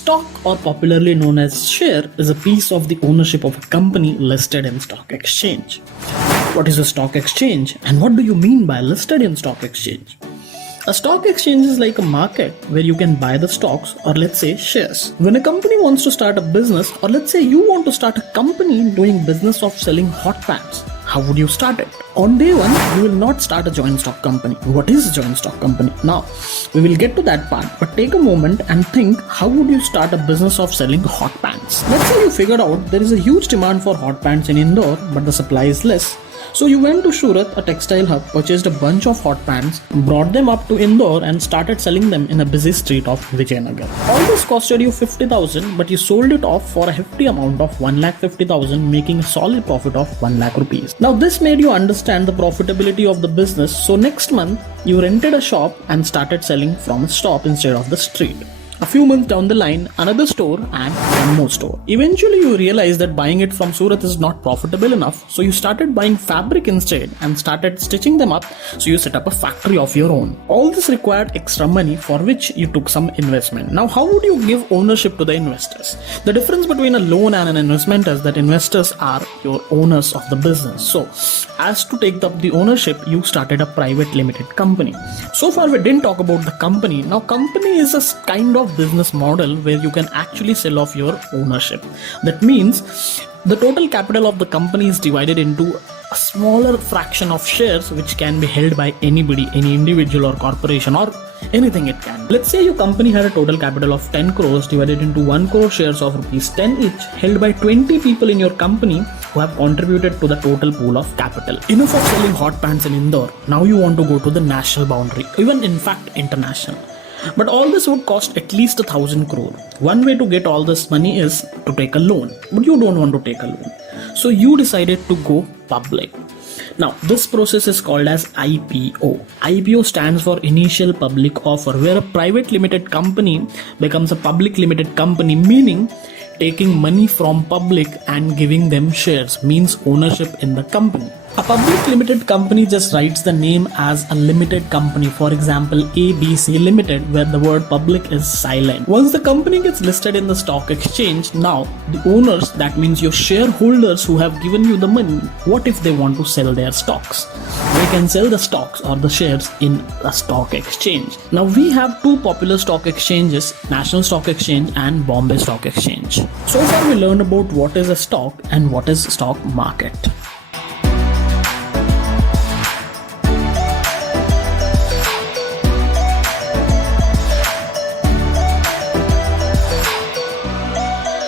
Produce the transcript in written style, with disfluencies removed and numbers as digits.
Stock, or popularly known as share, is a piece of the ownership of a company listed in stock exchange. What is a stock exchange and what do you mean by listed in stock exchange? A stock exchange is like a market where you can buy the stocks or let's say shares. When a company wants to start a business, or let's say you want to start a company doing business of selling hot pants, how would you start it? On day one, you will not start a joint stock company. What is a joint stock company? Now, we will get to that part, but take a moment and think, how would you start a business of selling hot pants? Let's say you figured out there is a huge demand for hot pants in Indore, but the supply is less. So you went to Surat, a textile hub, purchased a bunch of hot pants, brought them up to Indore and started selling them in a busy street of Vijayanagar. All this costed you 50,000, but you sold it off for a hefty amount of 1,50,000, making a solid profit of 1 lakh rupees. Now this made you understand the profitability of the business, so next month you rented a shop and started selling from a shop instead of the street. A few months down the line, another store and one more store. Eventually you realize that buying it from Surat is not profitable enough, so you started buying fabric instead and started stitching them up, so you set up a factory of your own. All this required extra money for which you took some investment. Now how would you give ownership to the investors? The difference between a loan and an investment is that investors are your owners of the business. So as to take up the ownership, you started a private limited company. So far we didn't talk about the company. Now company is a kind of business model where you can actually sell off your ownership. That means the total capital of the company is divided into a smaller fraction of shares which can be held by anybody, any individual or corporation or anything it can. Let's say your company had a total capital of 10 crores divided into 1 crore shares of rupees 10 each, held by 20 people in your company who have contributed to the total pool of capital. Enough of selling hot pants in Indore. Now you want to go to the national boundary, even in fact international. But all this would cost at least 1,000 crore. One way to get all this money is to take a loan, but you don't want to take a loan. So you decided to go public. Now this process is called as IPO. IPO stands for Initial Public Offer, where a private limited company becomes a public limited company, meaning taking money from public and giving them shares, means ownership in the company. A public limited company just writes the name as a limited company, for example ABC Limited, where the word public is silent. Once the company gets listed in the stock exchange, now the owners, that means your shareholders who have given you the money, what if they want to sell their stocks? They can sell the stocks or the shares in a stock exchange. Now we have two popular stock exchanges, National Stock Exchange and Bombay Stock Exchange. So far we learned about what is a stock and what is stock market.